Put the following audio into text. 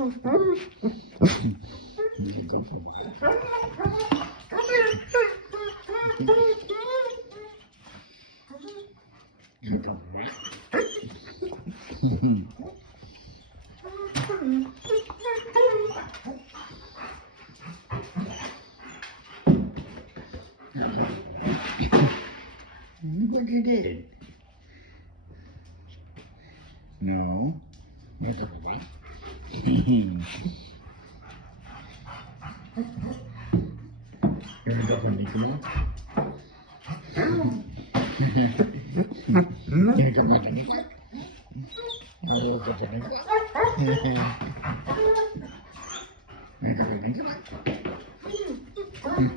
Go for a while. You go for a while. What you did? No. You go for a while. You want to go for me? Come on. You want to go for me? You want to go for me? You want to go for me? Come on.